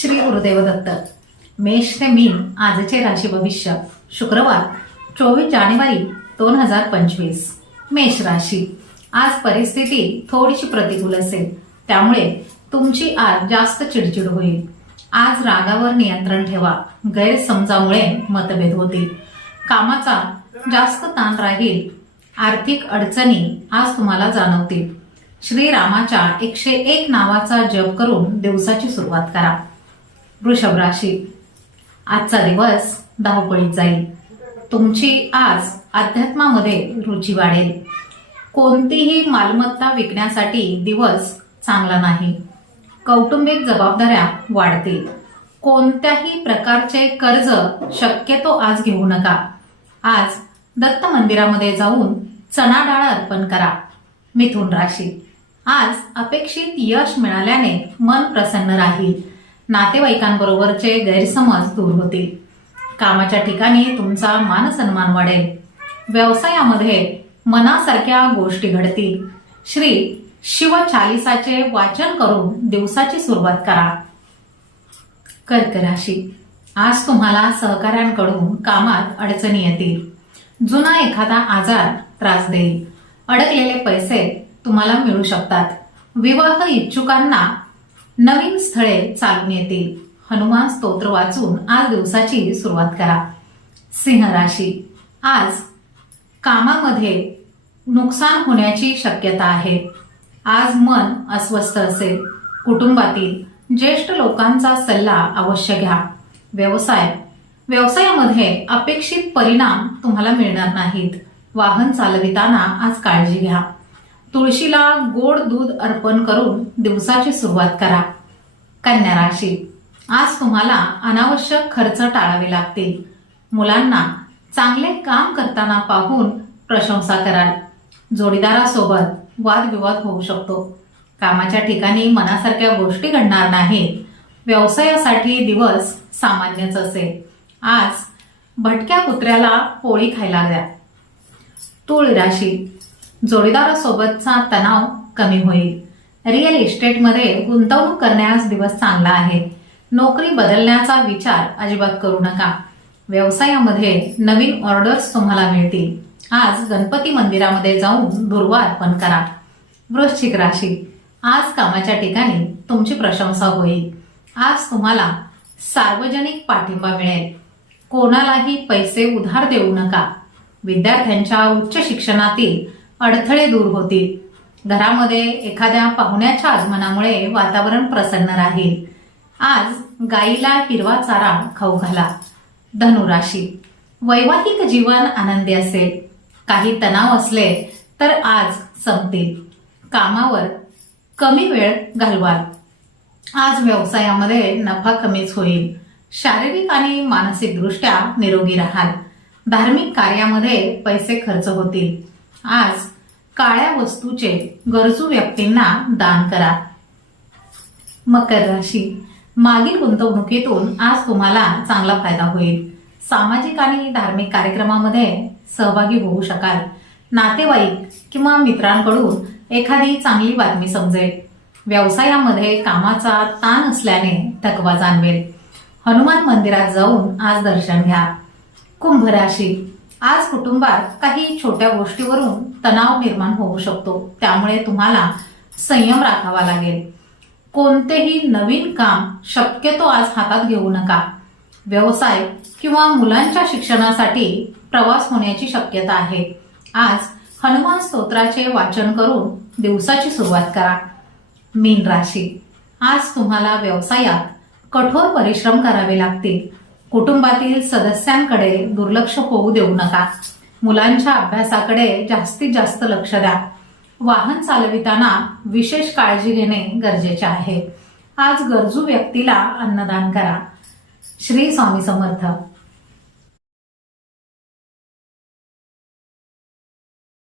श्री गुरुदेव दत्त मेष ते मीन आजचे राशी भविष्य शुक्रवार चोवीस जानेवारी दोन हजार पंचवीस. मेष राशी. आज परिस्थिती थोडीशी प्रतिकूल असेल. त्यामुळे तुमची आज जास्त चिडचिड होईल. आज रागावर नियंत्रण ठेवा. गैरसमजामुळे मतभेद होतील. कामाचा जास्त ताण राहील. आर्थिक अडचणी आज तुम्हाला जाणवतील. श्रीरामाच्या एकशे एक नावाचा जप करून दिवसाची सुरुवात करा. वृषभ राशी. आजचा दिवस धावपळीत जाईल. तुमची आज अध्यात्मामध्ये रुची वाढेल. कोणतीही मालमत्ता विकण्यासाठी दिवस चांगला नाही. कौटुंबिक जबाबदाऱ्या वाढतील. कोणत्याही प्रकारचे कर्ज शक्यतो आज घेऊ नका. आज दत्त मंदिरामध्ये जाऊन चणा डाळ अर्पण करा. मिथुन राशी. आज अपेक्षित यश मिळाल्याने मन प्रसन्न राहील. नातेवाईकांबरोबरचे गैरसमज दूर होतील. कामाच्या ठिकाणी तुमचा मानसन्मान वाढेल. व्यवसायामध्ये मनासारख्या गोष्टी घडतील. श्री शिव चालिसाचे वाचन करून दिवसाची सुरुवात करा. कर्क राशी. आज तुम्हाला सहकाऱ्यांकडून कामात अडचणी येतील. जुना एखादा आजार त्रास देईल. अडकलेले पैसे तुम्हाला मिळू शकतात. विवाह इच्छुकांना नवीन स्थळे चालून येतील. हनुमान स्तोत्र वाचून आज दिवसाची सुरुवात करा. सिंह राशी. आज कामामध्ये नुकसान होण्याची शक्यता आहे. आज मन अस्वस्थ असेल. कुटुंबातील ज्येष्ठ लोकांचा सल्ला अवश्य घ्या. व्यवसाय. व्यवसायामध्ये अपेक्षित परिणाम तुम्हाला मिळणार नाहीत. वाहन चालविताना आज काळजी घ्या. तुळशीला गोड दूध अर्पण करून दिवसाची सुरुवात करा. कन्या राशी. आज तुम्हाला अनावश्यक खर्च टाळावे लागतील. मुलांना चांगले काम करताना पाहून प्रशंसा कराल. जोडीदारासोबत वादविवाद होऊ शकतो. कामाच्या ठिकाणी मनासारख्या गोष्टी घडणार नाहीत. व्यवसायासाठी दिवस सामान्यच असेल. आज भटक्या कुत्र्याला पोळी खायला द्या. तुळ राशी. जोडीदारासोबतचा तणाव कमी होईल. रिअल इस्टेटमध्ये गुंतवणूक करण्यास दिवस चांगला आहे. नोकरी बदलण्याचा विचार अजिबात करू नका. व्यवसायामध्ये नवीन ऑर्डर्स तुम्हाला मिळतील. आज गणपती मंदिरामध्ये जाऊन दुर्वा अर्पण करा. वृश्चिक राशी. आज कामाच्या ठिकाणी तुमची प्रशंसा होईल. आज तुम्हाला सार्वजनिक पाठिंबा मिळेल. कोणालाही पैसे उधार देऊ नका. विद्यार्थ्यांच्या उच्च शिक्षणातील अडथळे दूर होतील. घरामध्ये एखाद्या पाहुण्याच्या आगमनामुळे वातावरण प्रसन्न राहील. आज गाईला हिरवा चारा खाऊ घाला. धनुराशी वैवाहिक जीवन आनंदी असेल. काही तणाव असले तर आज संपतील. कामावर कमी वेळ घालवाल. आज व्यवसायामध्ये नफा कमीच होईल. शारीरिक आणि मानसिक दृष्ट्या निरोगी राहाल. धार्मिक कार्यामध्ये पैसे खर्च होतील. आज काळ्या वस्तूचे गरजू व्यक्तींना दान करा. मकर राशी मागील गुंतवणुकीतून आज तुम्हाला चांगला फायदा होईल. सामाजिक आणि धार्मिक कार्यक्रमामध्ये सहभागी होऊ शकाल. नातेवाईक किंवा मित्रांकडून एखादी चांगली बातमी समजेल. व्यवसायामध्ये कामाचा ताण असल्याने थकवा जाणवेल. हनुमान मंदिरात जाऊन आज दर्शन घ्या. कुंभ राशी आज कुटुंबात काही छोट्या गोष्टीवरून तणाव निर्माण होऊ शकतो. त्यामुळे तुम्हाला संयम राखावा लागेल. कोणतेही नवीन काम शक्यतो आज हातात घेऊ नका. व्यवसाय किंवा मुलांच्या शिक्षणासाठी प्रवास होण्याची शक्यता आहे. आज हनुमान स्तोत्राचे वाचन करून दिवसाची सुरुवात करा. मीन राशी. आज तुम्हाला व्यवसायात कठोर परिश्रम करावे लागतील. कुटुंबातील सदस्यांकडे दुर्लक्ष होऊ देऊ नका. मुलांच्या अभ्यासाकडे जास्तीत जास्त लक्ष द्या. वाहन चालविताना विशेष काळजी घेणे गरजेचे आहे. आज गरजू व्यक्तीला अन्नदान करा. श्री स्वामी समर्थ.